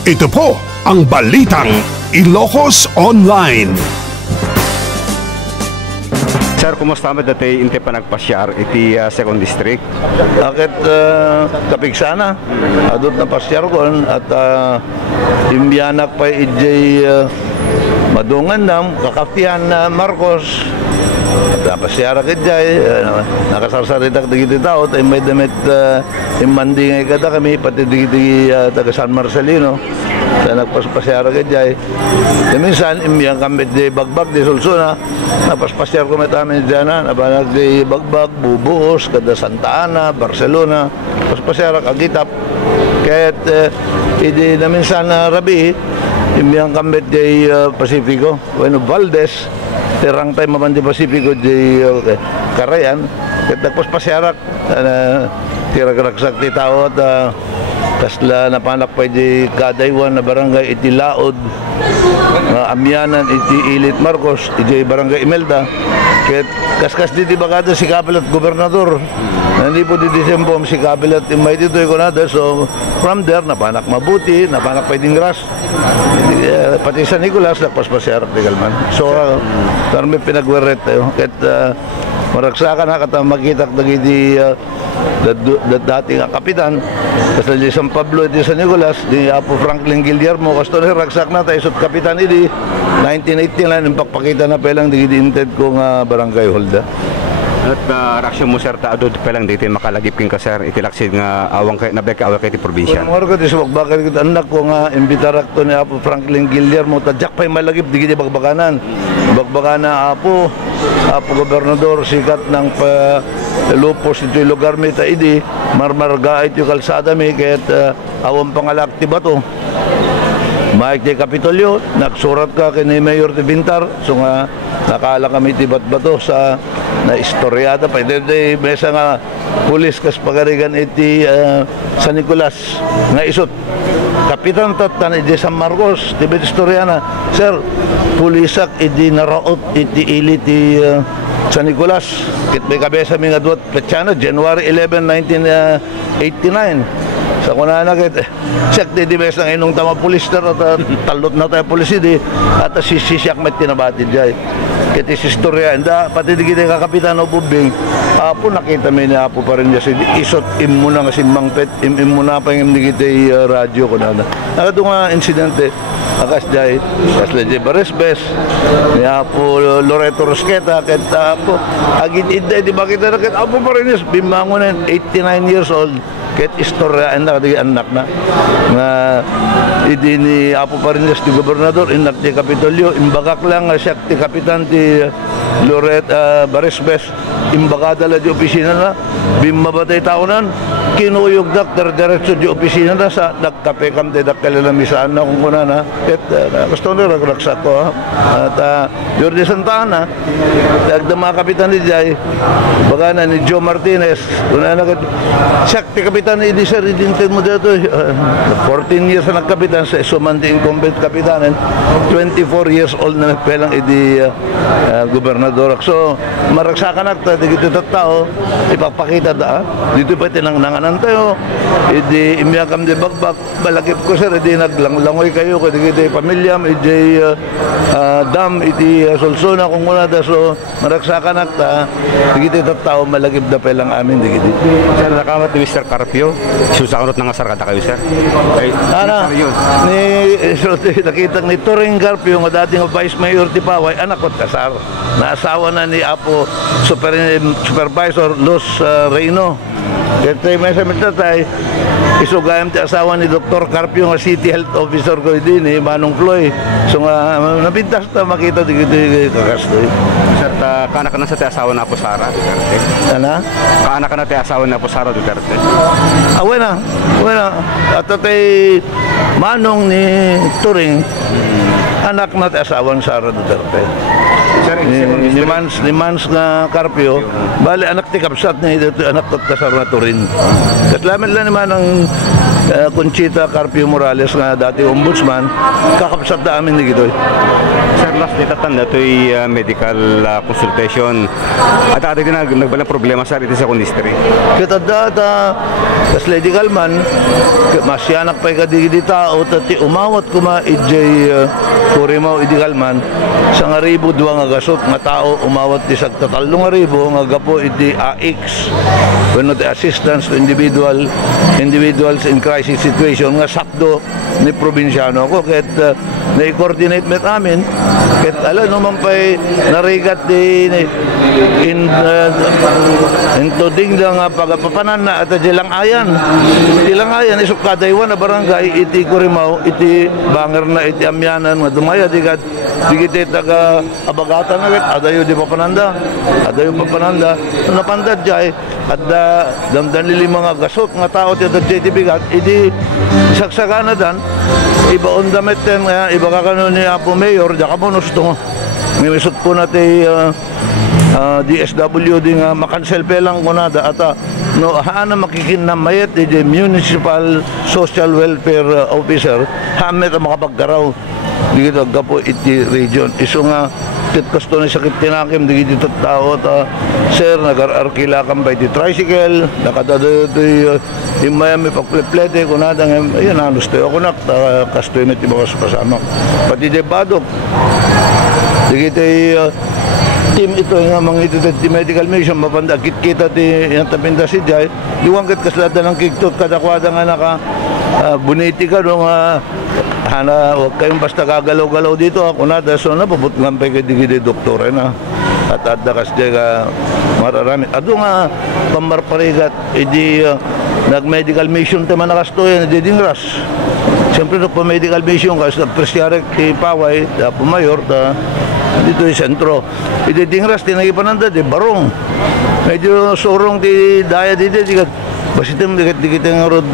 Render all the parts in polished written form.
Ito po ang Balitang Ilocos Online. Sir, kumusta mo dati inte pa nagpasyar iti second district? Akit kapigsana, adot na pasyar ko at imbiyanak pa ijay madungan nam, kakapihan na Marcos. At pasyara kitjay, nakasarsaritak digiti tao, ay may damit imandi ngay kada kami, pati digiti taga San Marcelino. Sa nagpasyara kitjay. Minsan, imbiyang kami di bagbag, di sulsuna, napaspasyar ko met amin dyan, nabanag di bagbag, Bubuos, kada Santa Ana, Barcelona, paspasyara kagitap. Kahit hindi na minsan rabi, imbiyang kami di Pacifico, Bueno Valdez, terang tayo maman di Pacifico di Carayan, kahit nagpaspasyarak, tirag-ragsak di tao at kasla napanak pa di Kadaywan na barangay iti Laod, Amyanan iti Ilit Marcos, iti barangay Imelda. Kahit kaskas di bagada si Kapilat Gobernador, hindi po di Disembom si Kapilat imay dito yung kunada. So from there, napanak mabuti, napanak pa di Gras, pati San Nicolas, nagpaspasyarak di Galman. So karami pinagweret tayo. Kahit maragsakan na kata magitak di dating kapitan kasi di San Pablo di San Nicolas di Apo Franklin Guillermo kaston ragsak na tayo sut kapitan idi 1989 yung pakpakita na pelang di inted ko nga barangay Holda. At reaksyon mo sir ta adod pelang dito makalagip king ka sir itilaksid nga awang kay nabeka awang kay ti probinsya. Kung marko di sumakbakal ko anak ko nga imbitarak to ni Apo Franklin Guillermo tadyak pay malagip di bagbaganan. Bagbagana Apo Gobernador sikat ng lupos ito yung lugar may taidi marmarga ito yung kalsada may kahit awang pangalak ti bato Mike de Capitolio nagsurat ka kay Mayor de Bintar so nga nakala kami ti bato sa na istoryada pa iti mesa nga pulis kas pagarigan iti San Nicolas nga isot Kapitan Tatan iti San Marcos ti bet istoryana sir pulisak iti naraot iti ili ti San Nicolas kit may kabesa mi nga duat petsana January 11, 1989 sa kunana kit siyak di bes ng inong tama pulis at talot na tayo pulis di at sisiyak may tinabati dyan kit isistorya enda pati di kita kakapitan o bubing Apo nakita mi ni Apo pa rin niya si isot imuna nga si Mangpet imuna pa yung hindi kita radyo kunana nakado nga insidente akas jay kasla jay Baresbes ni Apo Loreto Rosqueta ket Apo agit ida di bakit na ket Apo pa rin niya bimangon 89 years old ket istorya anak di anak na nga idi ni Apo pa rin niya ti gobernador inak ti Kapitolyo imbagak lang nga siya ti kapitan ti Loreto Baresbes imbagada la di opisina na bimabatay taonan kinuyog dakter diretso di opisina na sa nagkape kam de dakkalala misaan na kung kuna na ket gusto na ragraksak ko at Jordi Santana dagdama kapitan ni Jay baga na ni Joe Martinez kuna na siyak ti kapitan ni di sir idinted mo dito 14 years na nagkapitan sa sumandi incumbent kapitanan 24 years old na nagpelang idi gobernador so maragsakan at dito tao ipapakita da dito pa tinanganganan tayo idi imyakam di bagbak balakip ko sir idi naglanglangoy kayo kadi pamilya idi dam idi solsona kung wala da so maragsakan at dito tao malagip da pelang amin dito Sir nakamat ni Mr. Carpio susakunot na nga sar kada kayo sir ana ni nakita ni Turing Carpio nga dating vice mayor ti Paway anak ko kasar naasawa na ni Apo Supervisor Luz Reyno. Kaya may sa mitatay, isugayam ti asawa ni Dr. Carpio nga City Health Officer ko din ni Manong Floy. So nga, napintas na makita di kakastoy. Sir, kaanak ka na sa ti asawa na Apo Sara Duterte? Ano? Kaanak ka na ti asawa na Apo Sara Duterte? Wala. At tatay Manong ni Turing, anak na ti asawa ni Sara Duterte. Ni Mans na Carpio bali anak ti kapsat ni dito anak tot kasar na Turin kat laman lang naman ang Conchita Carpio Morales nga dati ombudsman, kakapsat na amin ni Gitoy. Sir, last nitatanda ito'y medical consultation. At ati din nagbalang problema sir, ito sa kondistry. Kita data, kas legal man, masyanak pa'y kadigidi tao, tati umawat kuma ijay kurimaw ideal man, sa nga ribo duwa nga gasot nga tao umawat ti sagtatalong nga ribo nga gapo iti AX, when not assistance to individuals in crisis situation nga sakdo ni probinsyano ko ket na-coordinate met amin ket alam naman pa'y narigat di including nga pagapapanan na at lang ayan isok kadaywan na barangay iti kurimaw iti banger na iti amyanan nga dumaya digiti taga abagatan na ket adayo di papananda so napandad jay at damdan nili mga gasot nga tao ti adagti bigat iti saksakana dan iba on damit ten iba ka kanon ni Apo Mayor da kamonos to misot po natin DSWD nga makansel pelang kunada ata no haana makikinnamayet di municipal social welfare officer hamet ang makapaggaraw dito gapo iti region iso nga kitkasto ni sakit tinakim dito tao ta sir nagar-arkila kan by the tricycle nakadado yung Miami pagpleplete kunada ayan halos tayo ako nak kastoy met ibang pasano pati debadok dito team ito nga mga ito di medical mission mapandakit kita ti tapinda si Jai iwang ket kaslada ng kigtot kadakwada nga naka buniti ka no nga hana wag kayong basta gagalaw-galaw dito ako na so na pabutngan pa kay digide doktor na at kas ka mararami ado nga pamarparigat idi nag medical mission tema nakastoy di dingras siyempre no pa medical mission kasi presyarek ti Paway da Mayor ta dito yung sentro ididingras tinagipananda di barong medyo sorong di daya dito basitem dikit nga road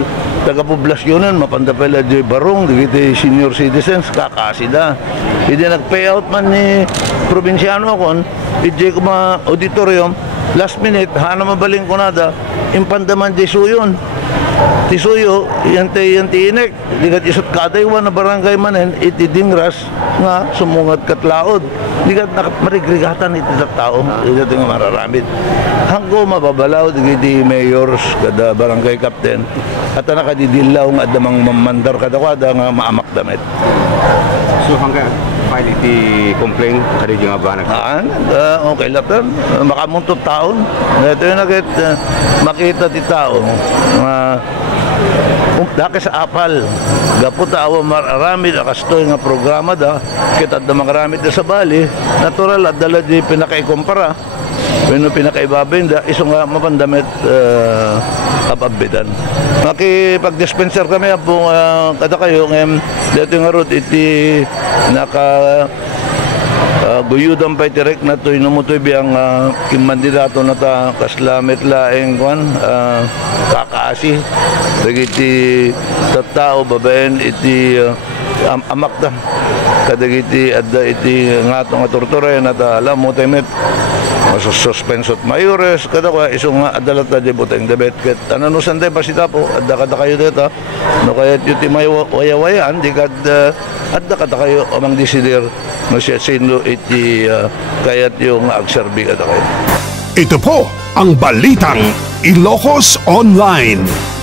taga-poblasyonan mapandapela di barong dikit senior citizens kakasida hindi nag-payout man ni probinsyano akon ijay ko mga auditorium last minute hana mabaling ko nada impandaman di suyon tisuyo yan inek dikat isot kadaywan na barangay manen itidingras nga sumungat katlaod dikat marigregatan iti tao dikat nga mararamid hanggo mababalaw di mayors kada barangay captain at nakadidilaw nga adamang mamandar kadakwada nga maamak damit so hanggang file iti complaint kadi nga ba okay latan makamuntot taon ito yung makita ti tao dake sa apal gapot awa maramid akastoy nga programa da kita da maramid da sa Bali natural at dala di pinakaikumpara Bueno, pinakaibabin da isong mapandamit ababidan. Makipag-dispenser kami po kada kayo ngayon dito nga road iti naka guyudan pa itirek na to inumutoy biyang kimandidato na ta kaslamit laeng kwan kakaasi dagiti tattao babaen iti amakta kadagiti adda iti ngatong tortura na ta alam mo temet masususpensot mayores kada ko isong adalat na debuteng debet ket ananusan day pasita po adda kada kayo dito no kayat yuti may wayawayan di kad adda kada kayo amang desider no siya sino iti kayat yung agserbi kada kayo. Ito po ang Balitang Ilocos Online.